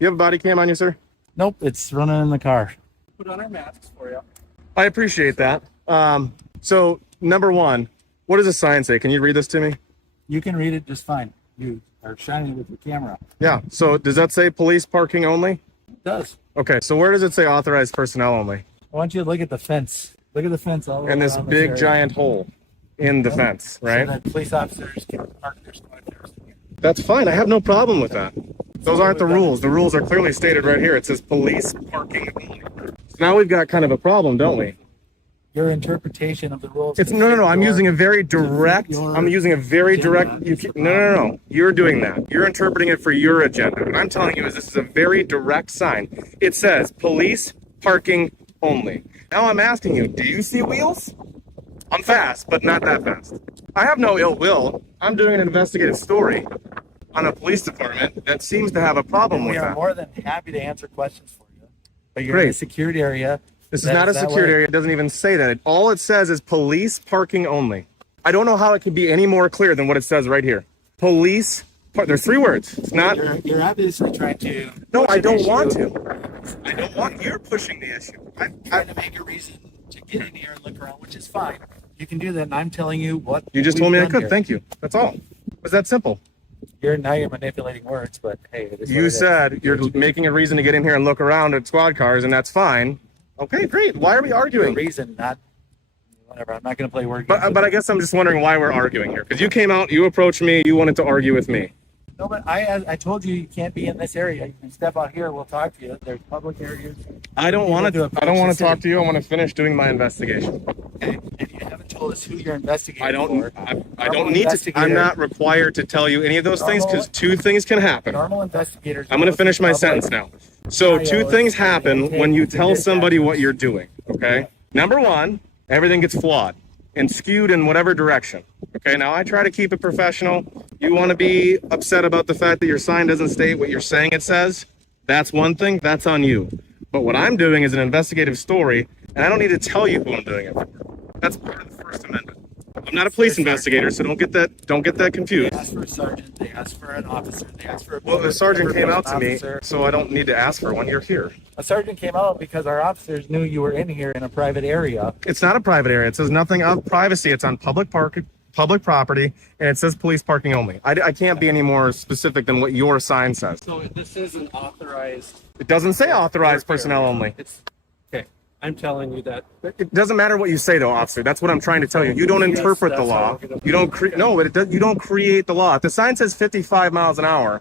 You have a body cam on you, sir? Nope, it's running in the car. Put on our masks for you. I appreciate that. So number one, what does the sign say? Can you read this to me? You can read it just fine. You are shining it with your camera. Yeah. So does that say police parking only? It does. Okay. So where does it say authorized personnel only? I want you to look at the fence. Look at the fence all the way And this around big area. giant hole in the fence, right? So that police officers can park their squad cars. That's fine. I have no problem with that. Those aren't the rules. The rules are clearly stated right here. It says police parking only. So now we've got kind of a problem, don't we? Your interpretation of the rules. It's no. I'm using a very direct. I'm using a very direct. No. You're doing that. You're interpreting it for your agenda. What I'm telling you is this is a very direct sign. It says police parking only. Now I'm asking you, do you see wheels? I'm fast, but not that fast. I have no ill will. I'm doing an investigative story on a police department that seems to have a problem with We are that. more than happy to answer questions for you. But you're in Great. a security area. This is not a security area. It doesn't even say that. All it says is police parking only. I don't know how it could be any more clear than what it says right here. Police. There's 3 words. It's not. You're obviously trying to. No, I don't issue. want to. I don't want. You're pushing the issue. Trying to make a reason to get in here and look around, which is fine. You can do that, and I'm telling you what. You just we've told me I done could. here. Thank you. That's all. It was that simple. You're manipulating words, but hey, it is what You it is. said you're making a reason to get in here and look around at squad cars, and that's fine. Okay, great. Why are we A arguing? reason, not whatever. I'm not going to play word games. But I guess I'm just wondering why we're arguing here. Because you came out, you approached me, you wanted to argue with me. No, but I told you can't be in this area. You can step out here. We'll talk to you. There's public areas. I don't want to. I don't want to talk to you. I want to finish doing my investigation. Okay. And you haven't told us who you're investigating. I don't. for. I don't need to. I'm not required to tell you any of those things because 2 things can happen. Normal investigators. I'm going to finish my sentence now. So 2 things happen when you tell somebody what you're doing. Okay. Number 1, everything gets flawed and skewed in whatever direction. Okay. Now I try to keep it professional. You want to be upset about the fact that your sign doesn't state what you're saying it says. That's one thing. That's on you. But what I'm doing is an investigative story, and I don't need to tell you who I'm doing it for. That's part of the First Amendment. I'm not a police investigator, so don't get that confused. They asked for a sergeant. They asked for an officer. They asked for a. Well, the sergeant came out to me, officer. so I don't need to ask for one. You're here. A sergeant came out because our officers knew you were in here in a private area. It's not a private area. It says nothing of privacy. It's on public property, and it says police parking only. I can't be any more specific than what your sign says. So this is an authorized. It doesn't say authorized personnel only. It's okay. I'm telling you that. It doesn't matter what you say, though, officer. That's what I'm trying to tell you. You don't interpret the that's law. how we're gonna- You don't create. No, but you don't create the law. If the sign says 55 miles an hour,